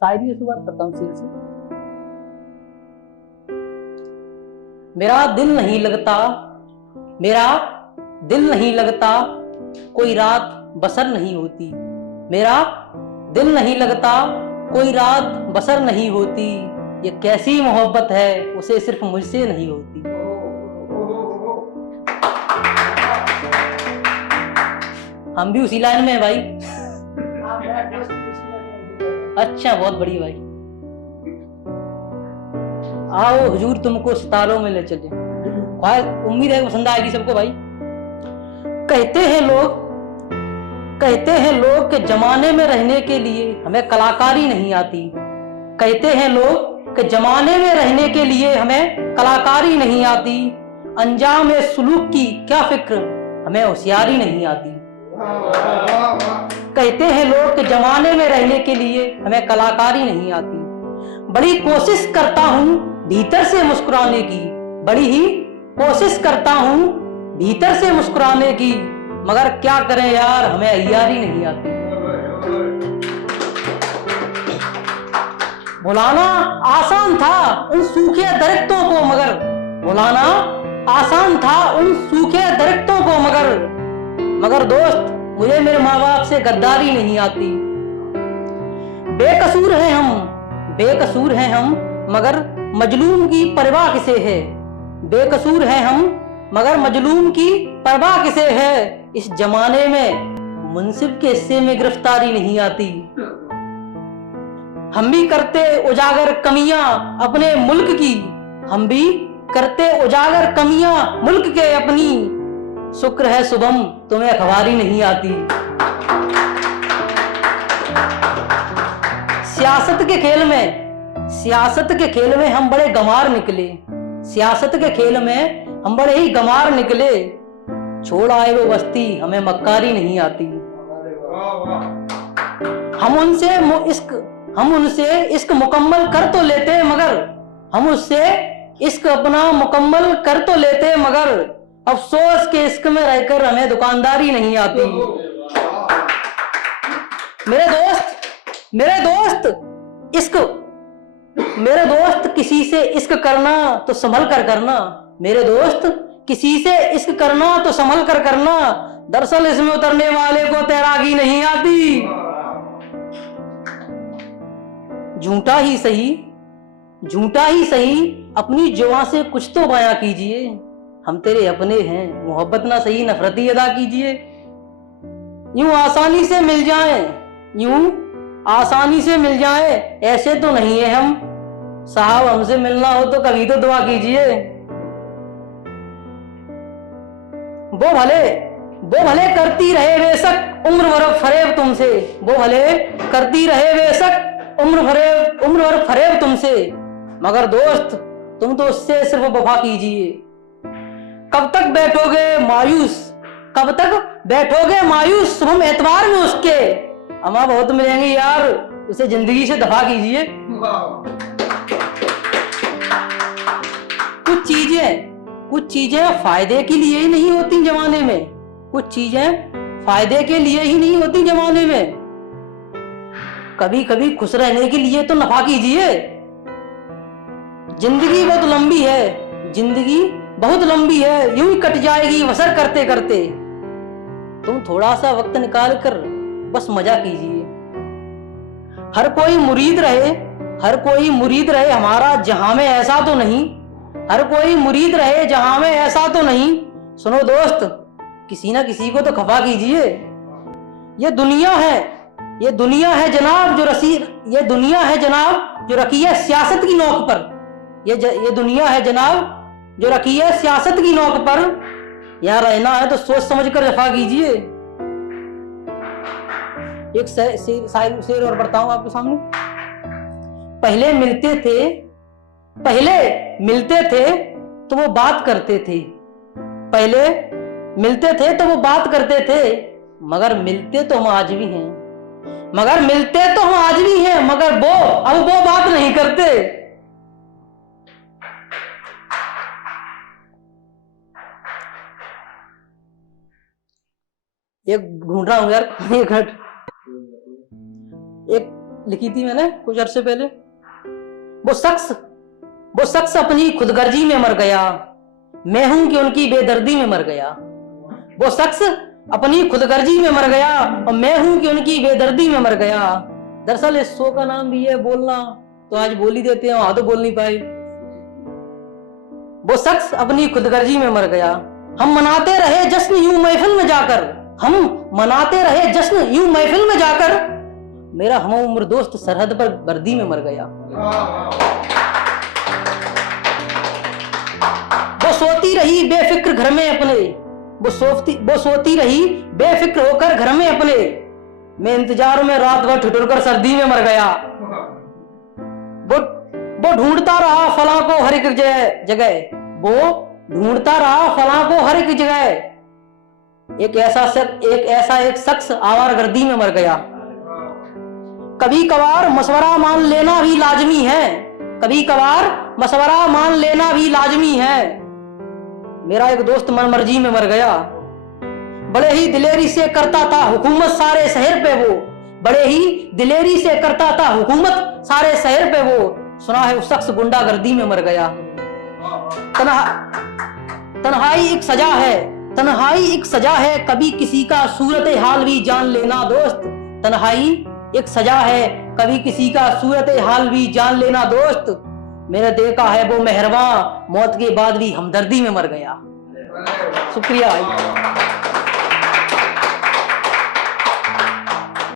शायरी से शुरुआत करता हूँ शेर से। मेरा दिल नहीं लगता, मेरा दिल नहीं लगता, कोई रात बसर नहीं होती। मेरा दिल नहीं लगता, कोई रात बसर नहीं होती। ये कैसी मोहब्बत है, उसे सिर्फ मुझसे नहीं होती। हम भी उसी लाइन में हैं भाई। अच्छा, बहुत बड़ी भाई। आओ हुजूर तुमको सितारों में ले चले। उम्मीद है पसंद आएगी सबको भाई। कहते हैं लोग कि जमाने में रहने के लिए हमें कलाकारी नहीं आती। कहते हैं लोग कि जमाने में रहने के लिए हमें कलाकारी नहीं आती। अंजाम सुलूक की क्या फिक्र, हमें होशियारी नहीं आती। कहते हैं लोग कि जमाने में रहने के लिए हमें कलाकारी नहीं आती। बड़ी कोशिश करता हूं भीतर से मुस्कुराने की, बड़ी ही कोशिश करता हूं भीतर से मुस्कुराने की, मगर क्या करें यार, हमें अय्यारी नहीं आती। बुलाना आसान था उन सूखे दरख्तों को, मगर बुलाना आसान था उन सूखे दरख्तों को, मगर दोस्त मुझे मेरे माँ बाप से गद्दारी नहीं आती। बेकसूर हैं हम, मगर मजलूम की परवाह किसे है। बेकसूर हैं हम, मगर मजलूम की परवाह किसे है। इस जमाने में मुंसिफ के हिस्से में गिरफ्तारी नहीं आती। हम भी करते उजागर कमियां अपने मुल्क की, हम भी करते उजागर कमियां मुल्क के अपनी। शुक्र है शुभम तुम्हें अखबारी नहीं आती। सियासत के खेल में हम बड़े गंवार निकले। सियासत के खेल में हम बड़े ही गंवार निकले। छोड़ आए वो बस्ती, हमें मक्कारी नहीं आती। हम उनसे इश्क मुकम्मल कर तो लेते, मगर हम उससे इश्क अपना मुकम्मल कर तो लेते, मगर अफसोस के इश्क में रहकर हमें दुकानदारी नहीं आती। मेरे दोस्त किसी से इश्क करना तो संभल कर करना। मेरे दोस्त किसी से इश्क करना तो संभल कर करना। दरअसल इसमें उतरने वाले को तैराकी नहीं आती। झूठा ही सही अपनी जुबान से कुछ तो बयां कीजिए। हम तेरे अपने हैं, मोहब्बत ना सही नफरती अदा कीजिए। यूं आसानी से मिल जाए ऐसे तो नहीं है हम। साहब हमसे मिलना हो तो कभी तो दुआ कीजिए। वो भले करती रहे बेशक उम्र भर फरेब तुमसे। वो भले करती रहे बेशक उम्र भर फरेब तुमसे, मगर दोस्त तुम तो उससे सिर्फ वफा कीजिए। कब तक बैठोगे मायूस हम एतबार में उसके। अमा बहुत मिलेंगे यार, उसे जिंदगी से दफा कीजिए। कुछ चीजें फायदे के लिए ही नहीं होती जमाने में। कुछ चीजें फायदे के लिए ही नहीं होती जमाने में। कभी कभी खुश रहने के लिए तो नफा कीजिए। जिंदगी बहुत लंबी है, यूं ही कट जाएगी बसर करते करते। तुम थोड़ा सा वक्त निकाल कर बस मजा कीजिए। हर कोई मुरीद रहे हमारा जहां में ऐसा तो नहीं। हर कोई मुरीद रहे जहां में ऐसा तो नहीं। सुनो दोस्त, किसी ना किसी को तो खफा कीजिए। ये दुनिया है जनाब जो रखी है सियासत की नोक पर। ये दुनिया है जनाब जो रखी है सियासत की नोक पर। यहाँ रहना है तो सोच समझ कर जफा कीजिए। एक शेर और पढ़ता हूं आपके सामने। पहले मिलते थे तो वो बात करते थे। मगर मिलते तो हम आज भी हैं। मगर वो बात नहीं करते। एक ढूंढ रहा हूं यार, एक लिखी थी मैंने कुछ अरसे पहले। वो शख्स अपनी खुदगर्जी में मर गया, मैं हूं कि उनकी बेदर्दी में मर गया। वो शख्स अपनी खुदगर्जी में मर गया और मैं हूं कि उनकी बेदर्दी में मर गया। दरअसल इस शो का नाम भी है बोलना, तो आज बोल ही देते हैं, वहां तो बोल नहीं पाए। वो शख्स अपनी खुदगर्जी में मर गया। हम मनाते रहे जश्न यूं महफिल में जाकर, हम मनाते रहे जश्न यूं महफिल में जाकर, मेरा हम उम्र दोस्त सरहद पर वर्दी में मर गया। वो सोती रही बेफिक्र घर में अपने, वो सोती रही बेफिक्र होकर घर में अपने, मैं इंतजार में रात भर ठिठुर कर सर्दी में मर गया। वो ढूंढता रहा फलां को हर एक जगह, वो ढूंढता रहा फलां को हर एक जगह। एक ऐसा शख्स आवारगर्दी में मर गया। कभी कभार मशवरा मान लेना भी लाजमी है, कभी कभार मशवरा मान लेना भी लाजमी है। मेरा एक दोस्त मनमर्जी में मर गया। बड़े ही दिलेरी से करता था हुकूमत सारे शहर पे वो, बड़े ही दिलेरी से करता था हुकूमत सारे शहर पे वो, सुना है उस शख्स गुंडागर्दी में मर गया। तन्हाई एक सजा है, तन्हाई एक सजा है, कभी किसी का सूरत हाल भी जान लेना दोस्त। तन्हाई एक सजा है, कभी किसी का सूरत हाल भी जान लेना दोस्त। मैंने देखा है वो मेहरबान मौत के बाद भी हमदर्दी में मर गया। शुक्रिया भाई।